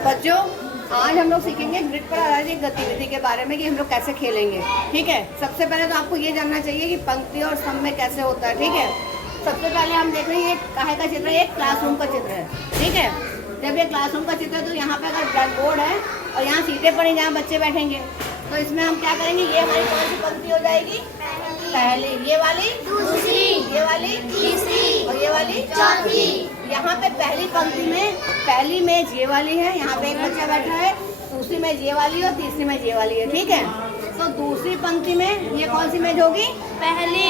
बच्चों, आज हम लोग सीखेंगे ग्रिड पर आधारित एक गतिविधि के बारे में कि हम लोग कैसे खेलेंगे। ठीक है, सबसे पहले तो आपको ये जानना चाहिए कि पंक्ति और स्तंभ में कैसे होता है। ठीक है, सबसे पहले हम देख रहे हैं ये काहे का चित्र है, एक क्लासरूम का चित्र है। ठीक है, जब ये क्लासरूम का चित्र है तो यहाँ पे अगर ब्लैक बोर्ड है और यहाँ सीटें पड़ी जहाँ बच्चे बैठेंगे, तो इसमें हम क्या करेंगे, ये हमारी कौन सी पंक्ति हो जाएगी, पहली, ये वाली दूसरी, ये वाली तीसरी और ये वाली चौथी। यहाँ पे पहली पंक्ति में पहली मेज ये वाली है, यहाँ पे एक बच्चा बैठा है, दूसरी मेज ये वाली और तीसरी मेज ये वाली है। ठीक है, तो दूसरी पंक्ति में ये कौन सी मेज होगी, पहली,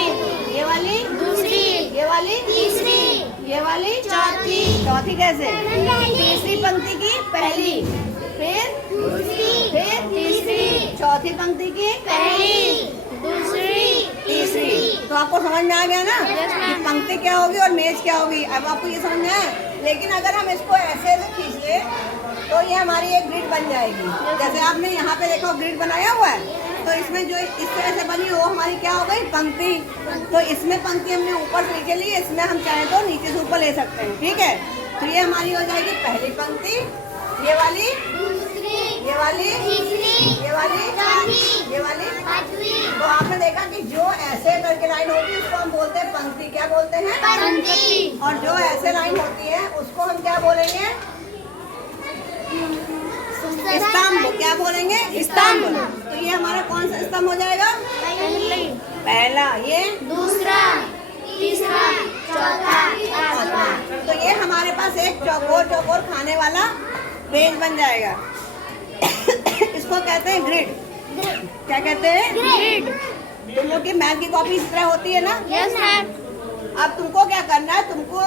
ये वाली दूसरी, ये वाली तीसरी, ये वाली चौथी। चौथी कैसे, तीसरी पंक्ति की पहली, फिर दूसरी, फिर तीसरी, चौथी पंक्ति की पहली, दूसरी, तीसरी। तो आपको समझ में आ गया ना कि पंक्ति क्या होगी और मेज क्या होगी। अब आपको ये समझ में आया। लेकिन अगर हम इसको ऐसे से खींच ले तो ये हमारी एक ग्रिड बन जाएगी। जैसे आपने यहाँ पे देखो ग्रिड बनाया हुआ है, तो इसमें जो इस तरह से बनी वो हमारी क्या हो गई, पंक्ति। तो इसमें पंक्ति हमने ऊपर से नीचे ली, इसमें हम चाहे तो नीचे से ऊपर ले सकते हैं। ठीक है, तो ये हमारी हो जाएगी पहली पंक्ति, ये वाली दूसरी, ये वाली तीसरी, ये वाली चौथी, ये वाली पांचवी। तो आपने देखा कि जो ऐसे करके लाइन होती है उसको हम बोलते हैं पंक्ति। क्या बोलते हैं, पंक्ति। और जो ऐसे लाइन होती है उसको हम क्या बोलेंगे, स्तंभ। क्या बोलेंगे, स्तंभ। तो ये हमारा कौन सा स्तंभ हो जाएगा, पहला, ये दूसरा, तीसरा, चौथा, पांचवा। तो ये हमारे पास एक चौकोर चौकोर खाने वाला पेज बन जाएगा। इसको कहते हैं ग्रिड। क्या कहते हैं, ग्रिड। तुम लोग की मैथ की कॉपी इस तरह होती है ना। Yes ma'am. अब तुमको क्या करना है, तुमको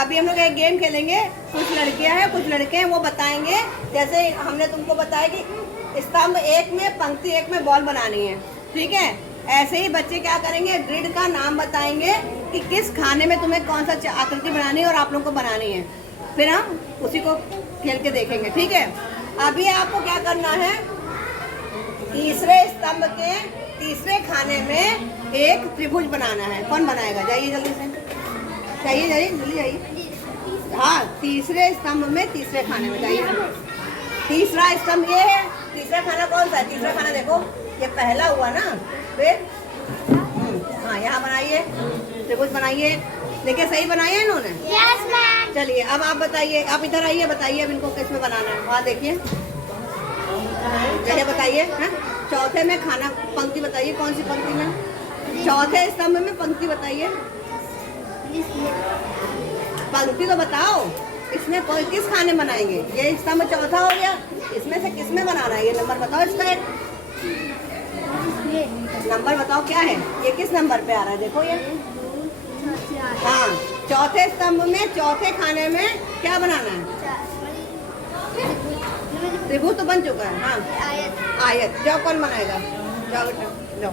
अभी हम लोग एक गेम खेलेंगे। कुछ लड़कियां हैं, कुछ लड़के हैं, वो बताएंगे। जैसे हमने तुमको बताया कि स्तंभ एक में, पंक्ति एक में बॉल बनानी है। ठीक है, ऐसे ही बच्चे क्या करेंगे, ग्रिड का नाम बताएंगे कि किस खाने में तुम्हें कौन सा आकृति बनानी है और आप लोग को बनानी है। फिर हम उसी को खेल के देखेंगे। ठीक है, अभी आपको क्या करना है, तीसरे स्तंभ के तीसरे खाने में एक त्रिभुज बनाना है। कौन बनाएगा, जाइए जल्दी से, जाइए जाइए जल्दी जाइए। हाँ, तीसरे स्तंभ में तीसरे खाने में जाइए। तीसरा स्तंभ ये है, तीसरा खाना कौन सा है, तीसरा खाना देखो ये पहला हुआ ना। फिर हाँ, यहाँ बनाइए, त्रिभुज बनाइए। देखिए सही बनाया है इन्होंने। Yes ma'am. चलिए अब आप बताइए, आप इधर आइए, बताइए अब इनको किस में बनाना है। वहाँ देखिए, चलिए बताइए। चौथे में खाना पंक्ति बताइए, कौन सी पंक्ति में, चौथे स्तंभ में पंक्ति बताइए। पंक्ति तो बताओ, इसमें कोई किस खाने बनाएंगे। ये स्तंभ चौथा हो गया, इसमें से किस में बनाना है, ये नंबर बताओ इसका। एक नंबर बताओ क्या है, ये किस नंबर पे आ रहा है, देखो ये। हाँ, चौथे स्तंभ में चौथे खाने में क्या बनाना है, त्रिभुज तो बन चुका है। हाँ, आयत। जाओ, कौन बनाएगा, जाओ बेटा जाओ।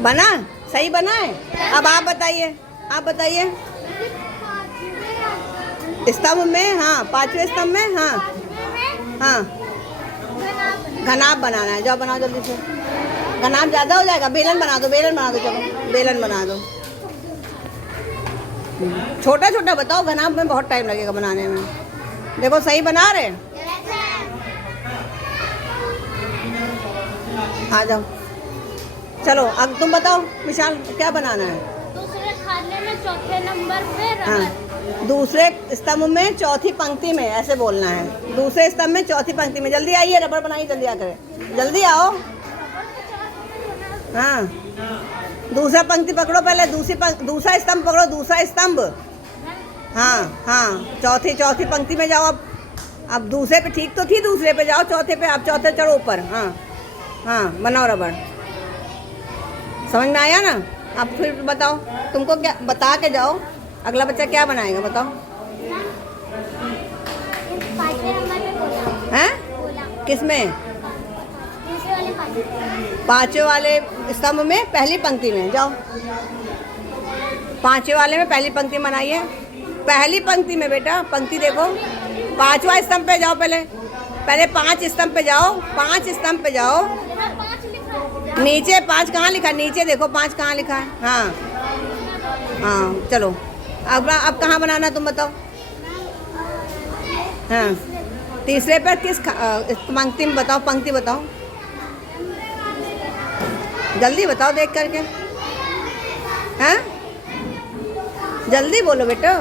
बना, सही बना है। अब आप बताइए, आप बताइए। स्तंभ में, हाँ पांचवें स्तंभ में, हाँ हाँ घनाभ बनाना है। जाओ बनाओ जल्दी से, घनाभ ज़्यादा हो जाएगा। बेलन बना दो, बेलन बना दो, चलो बेलन बना दो। छोटा छोटा बताओ, घनाभ में बहुत टाइम लगेगा बनाने में। देखो सही बना रहे, आ जाओ। चलो अब तुम बताओ विशाल, क्या बनाना है। दूसरे खाने में चौथे नंबर पे रबर। हाँ, दूसरे स्तंभ में चौथी पंक्ति में, ऐसे बोलना है। दूसरे स्तंभ में चौथी पंक्ति में। जल्दी आइए, रबर बनाइए, जल्दी आकर, जल्दी आओ। हाँ, दूसरा पंक्ति पकड़ो पहले, दूसरा स्तंभ पकड़ो, दूसरा स्तंभ। हाँ हाँ, चौथी पंक्ति में जाओ। अब दूसरे पे ठीक तो थी, दूसरे पे जाओ, चौथे पे। अब चौथे चढ़ो ऊपर। हाँ हाँ, बनाओ रबड़। समझ में आया ना। अब फिर बताओ, तुमको क्या बता के जाओ, अगला बच्चा क्या बनाएगा बताओ। हैं, किस में, पांचवे वाले स्तंभ में पहली पंक्ति में। जाओ, पांचवे वाले में पहली पंक्ति बनाइए। पहली पंक्ति में बेटा, पंक्ति देखो, पांचवा स्तंभ पे जाओ। पहले 5 स्तंभ पे जाओ, 5 स्तंभ पे जाओ। नीचे 5 कहाँ लिखा है? नीचे देखो 5 कहाँ लिखा है। हाँ हाँ चलो, अब कहाँ बनाना तुम बताओ। हाँ तीसरे पर किस पंक्ति में बताओ, पंक्ति बताओ, जल्दी बताओ देख करके। हाँ जल्दी बोलो बेटा।